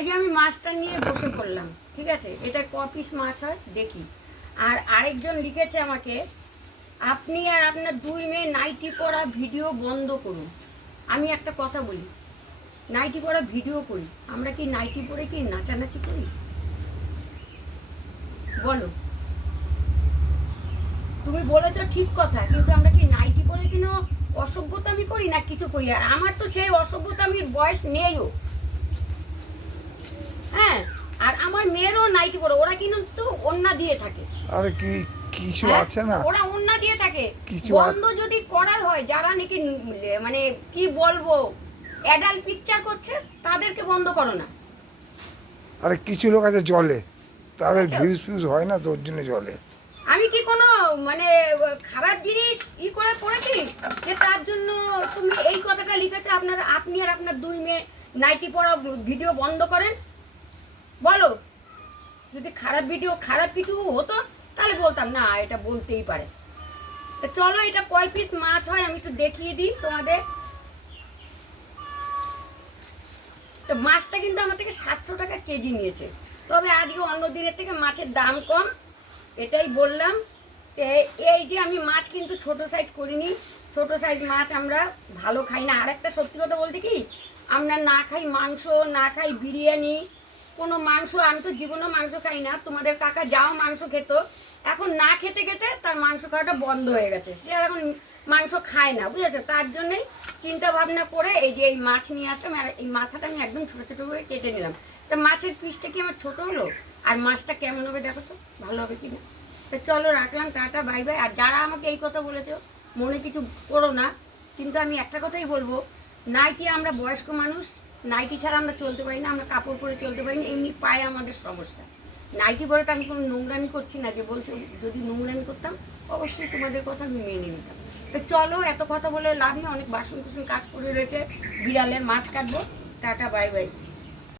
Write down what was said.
এই যে আমি মাছটা নিয়ে বসে পড়লাম, ঠিক আছে, এটা ক পিস মাছ হয় দেখি। আর আরেকজন লিখেছে আমাকে, আপনি আর আপনার দুই মেয়ে নাইটি পরা ভিডিও বন্ধ করুন। আমি একটা কথা বলি, নাইটি পরা ভিডিও করি, আমরা কি নাইটি পরে কি নাচানাচি করি? বলো, তুমি বলেছো ঠিক কথা, কিন্তু আমরা কি নাইটি পরে কিনো অসভ্যতামি করি না কিছু করি? আর আমার তো সেই অসভ্যতামির বয়স নেইও। হ্যাঁ, আর আমার মেয়েরও নাইটি পরে, ওরা কিন্তু ওন্না দিয়ে থাকে। আরে কি কিছু আছে না, ওরা ওন্না দিয়ে থাকে। কিছু বন্ধ যদি করার হয়, যারা নাকি মানে কি বলবো অ্যাডাল্ট পিকচার করছে, তাদেরকে বন্ধ করো না। আরে কিছু লোক আছে জলে, তাদের আচ্ছা। ভিউজ ফিউজ হয় না, তোর জন্য জলে। আমি কি কোনো মানে খারাপ জিনিস করে পড়েছি যে তার জন্য তুমি এই কথাটা লিখেছো? আপনি আর আপনার দুই মেয়ে নাইটি পড়া ভিডিও বন্ধ করেন। বলো, যদি খারাপ ভিডিও খারাপ কিছু হতো তাহলে বলতাম না, এটা বলতেই পারে। তো চলো, এটা কয় পিস মাছ হয় আমি একটু দেখিয়ে দিই তোমাদের। তো মাছটা কিন্তু আমার থেকে 700 টাকা কেজি নিয়েছে, তবে আজকে অন্য দিনের থেকে মাছের দাম কম, এটাই বললাম। এই যে আমি মাছ কিন্তু ছোট সাইজ করিনি, ছোট সাইজ মাছ আমরা ভালো খাই না। আর একটা সত্যি কথা বলতে কি, আমরা না খাই মাংস, না খাই বিরিয়ানি, কোনো মাংস, আমি তো জীবনেও মাংস খাই না। তোমাদের কাকা যাও মাংস খেত, এখন না খেতে খেতে তার মাংস খাওয়াটা বন্ধ হয়ে গেছে, সে আর এখন মাংস খায় না, বুঝেছো? তার জন্যই চিন্তা ভাবনা করে এই যে এই মাছ নিয়ে আসলাম। আর এই মাথাটা আমি একদম ছোটো ছোটো করে কেটে নিলাম। তা মাছের পিসটা কি আমার ছোটো হলো? আর মাছটা কেমন হবে দেখো তো, ভালো হবে কি না। তো চলো, রাখলাম, টাটা, বাই বাই। আর যারা আমাকে এই কথা বলেছো, মনে কিছু করো না, কিন্তু আমি একটা কথাই বলবো, নাইটি আমরা বয়স্ক মানুষ, নাইটি ছাড়া আমরা চলতে পারি না, আমরা কাপড় পরে চলতে পারি না, এমনি পায়ে আমাদের সমস্যা। নাইটি পরে তো আমি কোনো নোংরামি করছি না, যে বলছো যদি নোংরামি করতাম অবশ্যই তোমাদের কথা আমি মেনে নিতাম। তো চলো, এত কথা বলে লাভ নেই, অনেক বাসন কুসন কাজ করে রয়েছে, বিড়ালের মাছ কাটবো। Tata, bye bye.